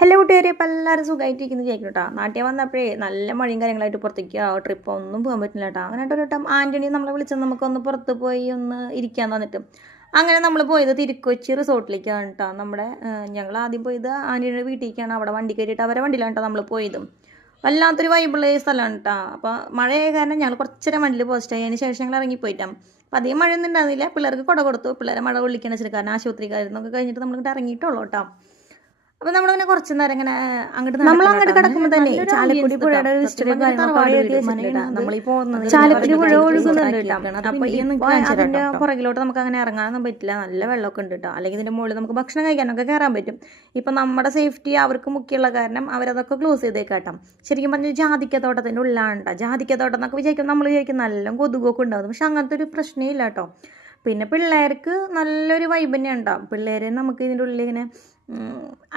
Hello കൂട്ടുകാരെ, ഇപ്പോൾ എല്ലാവരും സുഖമായിട്ടിരിക്കുന്നു ചോദിക്കും കേട്ടോ. നാട്ടിൽ വന്നപ്പോഴേ നല്ല മഴയും കാര്യങ്ങളായിട്ട് പുറത്തേക്ക് ട്രിപ്പ് ഒന്നും പോകാൻ പറ്റില്ല കേട്ടോ. അങ്ങനെ ഒരു വട്ടം ആൻ്റണി നമ്മളെ വിളിച്ചത് നമുക്കൊന്ന് പുറത്ത് പോയി ഒന്ന് ഇരിക്കാൻ തന്നിട്ടും അങ്ങനെ നമ്മൾ പോയത് തിരുക്കൊച്ചി റിസോർട്ടിലേക്കാണ് കേട്ടോ. ഞങ്ങൾ ആദ്യം പോയത് ആൻ്റണിയുടെ വീട്ടിലേക്കാണ്. അവിടെ വണ്ടി കയറിയിട്ട് അവരെ വണ്ടിയിലാണ് കേട്ടോ നമ്മൾ പോയതും. വല്ലാത്തൊരു വൈബിളുള്ള സ്ഥലമാണ് കേട്ടോ. അപ്പോൾ മഴയായ കാരണം ഞങ്ങൾ കുറച്ചേരം വണ്ടിയിൽ പോസ്റ്റ് അതിന് ശേഷം ഞങ്ങൾ ഇറങ്ങിപ്പോയിട്ടാണ്. അപ്പോൾ അധികം മഴയൊന്നും ഉണ്ടായിരുന്നില്ല. പിള്ളേർക്ക് കുട കൊടുത്തു. പിള്ളേരെ മഴ കൊള്ളിക്കാൻ വെച്ചിട്ട് കാരണം ആശുപത്രിക്കാരെന്നൊക്കെ കഴിഞ്ഞിട്ട് നമ്മളിങ്ങോട്ട് ഇറങ്ങിയിട്ടുള്ളൂ കേട്ടോ. അപ്പോൾ നമ്മളിങ്ങനെ കുറച്ച് നേരം ഇങ്ങനെ അങ്ങോട്ട് കിടക്കുമ്പോൾ തന്നെ ചാലക്കുടി പുഴയുടെ ഒരു ചാലക്കുടി പുഴ ഒഴുകുന്നുണ്ട് കേട്ടോ. അപ്പോൾ അതിൻ്റെ പുറകിലോട്ട് നമുക്ക് അങ്ങനെ ഇറങ്ങാനൊന്നും പറ്റില്ല. നല്ല വെള്ളമൊക്കെ ഉണ്ട് കേട്ടോ. അല്ലെങ്കിൽ ഇതിൻ്റെ മുകളിൽ നമുക്ക് ഭക്ഷണം കഴിക്കാനൊക്കെ കയറാൻ പറ്റും. ഇപ്പം നമ്മുടെ സേഫ്റ്റി അവർക്ക് മുഖ്യമുള്ള കാരണം അവരതൊക്കെ ക്ലോസ് ചെയ്തേക്കാട്ടോ. ശരിക്കും പറഞ്ഞാൽ ജാതിക്കത്തോട്ടത്തിൻ്റെ ഉള്ളിലാണ് കേട്ടോ. ജാതിക്കത്തോട്ടം എന്നൊക്കെ വിചാരിക്കും നമ്മൾ വിചാരിക്കും നല്ല കൊതുകൊക്കെ ഉണ്ടാകും. പക്ഷെ അങ്ങനത്തെ ഒരു പ്രശ്നമില്ല കേട്ടോ. പിന്നെ പിള്ളേർക്ക് നല്ലൊരു വൈബ് തന്നെ ഉണ്ടാവും. പിള്ളേരെ നമുക്ക് ഇതിൻ്റെ ഉള്ളിൽ ഇങ്ങനെ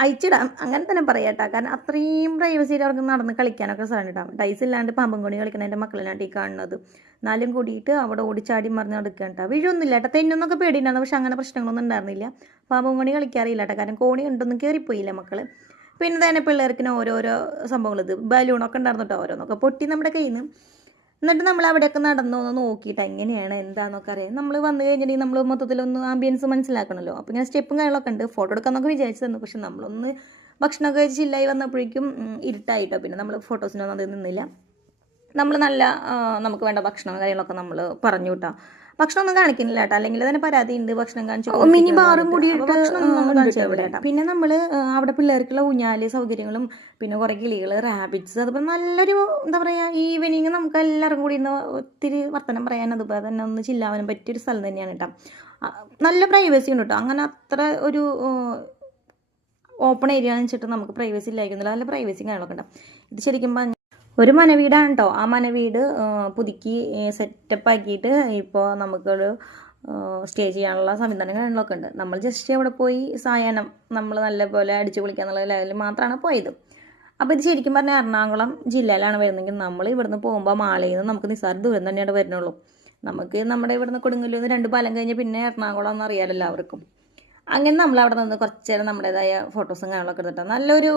അയച്ചിടാം, അങ്ങനെ തന്നെ പറയാം കേട്ടോ. കാരണം അത്രയും പ്രൈവസിയിൽ അവർക്ക് നടന്ന് കളിക്കാനൊക്കെ സ്ഥലം ഉണ്ടാവും. ഡൈസ് ഇല്ലാണ്ട് പാമ്പും കൊണി കളിക്കണ എൻ്റെ മക്കളിനായിട്ട് ഈ കാണുന്നത്. നാലും കൂടിയിട്ട് അവിടെ ഓടിച്ചാടി മറിഞ്ഞ് നടക്കുക കേട്ടോ. വീഴൊന്നുമില്ല കേട്ടോ. തെന്നൊന്നൊക്കെ പേടിയുണ്ടായിരുന്നു. പക്ഷെ അങ്ങനെ പ്രശ്നങ്ങളൊന്നും ഉണ്ടായിരുന്നില്ല. പാമ്പും കൊണി കളിക്കാറില്ല കേട്ടോ. കാരണം കോണി ഉണ്ടൊന്നും കയറിപ്പോയില്ല മക്കൾ. പിന്നെ തന്നെ പിള്ളേർക്കിന് ഓരോരോ സംഭവങ്ങൾ, ഇത് ബലൂണൊക്കെ ഉണ്ടായിരുന്നു കേട്ടോ. ഓരോന്നൊക്കെ പൊട്ടി നമ്മുടെ കയ്യിൽ നിന്ന്. എന്നിട്ട് നമ്മൾ അവിടെയൊക്കെ നടന്നു ഒന്ന് നോക്കിയിട്ട് എങ്ങനെയാണ് എന്താണെന്നൊക്കെ അറിയാം. നമ്മൾ വന്നു കഴിഞ്ഞിട്ടുണ്ടെങ്കിൽ നമ്മൾ മൊത്തത്തിലൊന്ന് ആംബിയൻസ് മനസ്സിലാക്കണമല്ലോ. അപ്പോൾ ഇങ്ങനെ സ്റ്റെപ്പും കാര്യങ്ങളൊക്കെ ഉണ്ട്. ഫോട്ടോ എടുക്കാമെന്നൊക്കെ വിചാരിച്ചു തന്നു. പക്ഷെ നമ്മളൊന്ന് ഭക്ഷണമൊക്കെ കഴിച്ച് ചില്ലായി വന്നപ്പോഴേക്കും ഇരുട്ടായിട്ടോ. പിന്നെ നമ്മൾ ഫോട്ടോസിനൊന്നും അത് നിന്നില്ല. നമ്മൾ നമുക്ക് വേണ്ട ഭക്ഷണം കാര്യങ്ങളൊക്കെ നമ്മൾ പറഞ്ഞു കേട്ടോ. ഭക്ഷണമൊന്നും കാണിക്കുന്നില്ല കേട്ടോ. അല്ലെങ്കിൽ തന്നെ പരാതി ഉണ്ട്, ഭക്ഷണം കാണിച്ചു മിനി ബാറും കൂടിയിട്ട് ഭക്ഷണം. പിന്നെ നമ്മൾ അവിടെ പിള്ളേർക്കുള്ള ഊഞ്ഞാല് സൗകര്യങ്ങളും പിന്നെ കുറേ കിളികൾ, റാബിറ്റ്സ്, അതുപോലെ നല്ലൊരു എന്താ പറയുക ഈവനിങ് നമുക്ക് എല്ലാവർക്കും കൂടി ഇന്ന് ഒത്തിരി വർത്തമാനം പറയാൻ അതുപോലെ തന്നെ ഒന്ന് ചില്ലാവാനും പറ്റിയൊരു സ്ഥലം തന്നെയാണ് കേട്ടോ. നല്ല പ്രൈവസി ഉണ്ട് കേട്ടോ. അങ്ങനെ അത്ര ഒരു ഓപ്പൺ ഏരിയ എന്ന് വെച്ചിട്ട് നമുക്ക് പ്രൈവസി ഇല്ലായിരിക്കുന്നില്ല. നല്ല പ്രൈവസിയും കാര്യങ്ങളൊക്കെ ഉണ്ടാവും. ഇത് ശരിക്കും ഒരു മനവീടാണ് കേട്ടോ. ആ മനവീട് പുതുക്കി സെറ്റപ്പ് ആക്കിയിട്ട് ഇപ്പോൾ നമുക്കൊരു സ്റ്റേ ചെയ്യാനുള്ള സംവിധാനങ്ങളൊക്കെ ഉണ്ട്. നമ്മൾ ജസ്റ്റ് അവിടെ പോയി സായാഹ്നം നമ്മൾ നല്ലപോലെ അടിച്ചു പൊളിക്കാന്നുള്ള ലെവലിൽ മാത്രമാണ് പോയത്. അപ്പോൾ ഇത് ശരിക്കും പറഞ്ഞാൽ എറണാകുളം ജില്ലയിലാണ് വരുന്നതെങ്കിൽ നമ്മൾ ഇവിടുന്ന് പോകുമ്പോൾ മാളയിൽ നിന്ന് നമുക്ക് നിസ്സാര ദൂരം തന്നെയാണ് വരുന്നുള്ളൂ. നമുക്ക് നമ്മുടെ ഇവിടുന്ന് കൊടുങ്ങല്ലൂരിൽ നിന്ന് 2 പാലം കഴിഞ്ഞ് പിന്നെ എറണാകുളം എന്ന് അറിയാമല്ലോ എല്ലാവർക്കും. അങ്ങനെ നമ്മൾ അവിടെ നിന്ന് കുറച്ച് നേരം നമ്മുടേതായ ഫോട്ടോസും കാര്യങ്ങളൊക്കെ എടുത്തിട്ട് നല്ലൊരു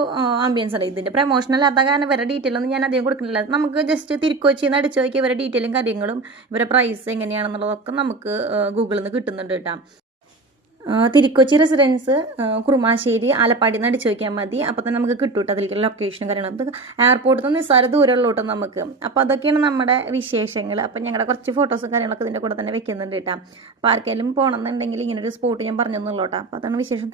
ആംബിയൻസ് ഉണ്ട്. ഇതിൻ്റെ പ്രൊമോഷണൽ അല്ലാത്ത കാരണം ഇവരുടെ ഡീറ്റെയിൽ ഒന്നും ഞാൻ അധികം കൊടുക്കുന്നില്ല. നമുക്ക് ജസ്റ്റ് തിരുക്കൊച്ചിയിൽ നിന്ന് അടിച്ചു നോക്കി ഇവരുടെ ഡീറ്റെയിലും കാര്യങ്ങളും ഇവരുടെ പ്രൈസ് എങ്ങനെയാണെന്നുള്ളതൊക്കെ നമുക്ക് ഗൂഗിളിൽ നിന്ന് കിട്ടുന്നുണ്ട് കേട്ടോ. തിരുക്കൊച്ചി റെസിഡൻസ് കുറുമാശ്ശേരി ആലപ്പാടിയിൽ നിന്ന് അടിച്ചു നോക്കിയാൽ മതി. അപ്പോൾ തന്നെ നമുക്ക് കിട്ടും കേട്ടോ അതിലേക്ക് ലൊക്കേഷനും കാര്യങ്ങളും. എയർപോർട്ടിൽ നിന്ന് നിസ്സാര ദൂരമുള്ളൂ കേട്ടോ നമുക്ക്. അപ്പോൾ അതൊക്കെയാണ് നമ്മുടെ വിശേഷങ്ങൾ. അപ്പോൾ ഞങ്ങളുടെ കുറച്ച് ഫോട്ടോസും കാര്യങ്ങളൊക്കെ ഇതിൻ്റെ കൂടെ തന്നെ വെക്കുന്നുണ്ട് കേട്ടോ. അപ്പോൾ ആർക്കെങ്കിലും പോകണമെന്നുണ്ടെങ്കിൽ ഇങ്ങനൊരു സ്പോട്ട് ഞാൻ പറഞ്ഞു തന്നുള്ളൂ കേട്ടോ. അപ്പോൾ അതാണ് വിശേഷം.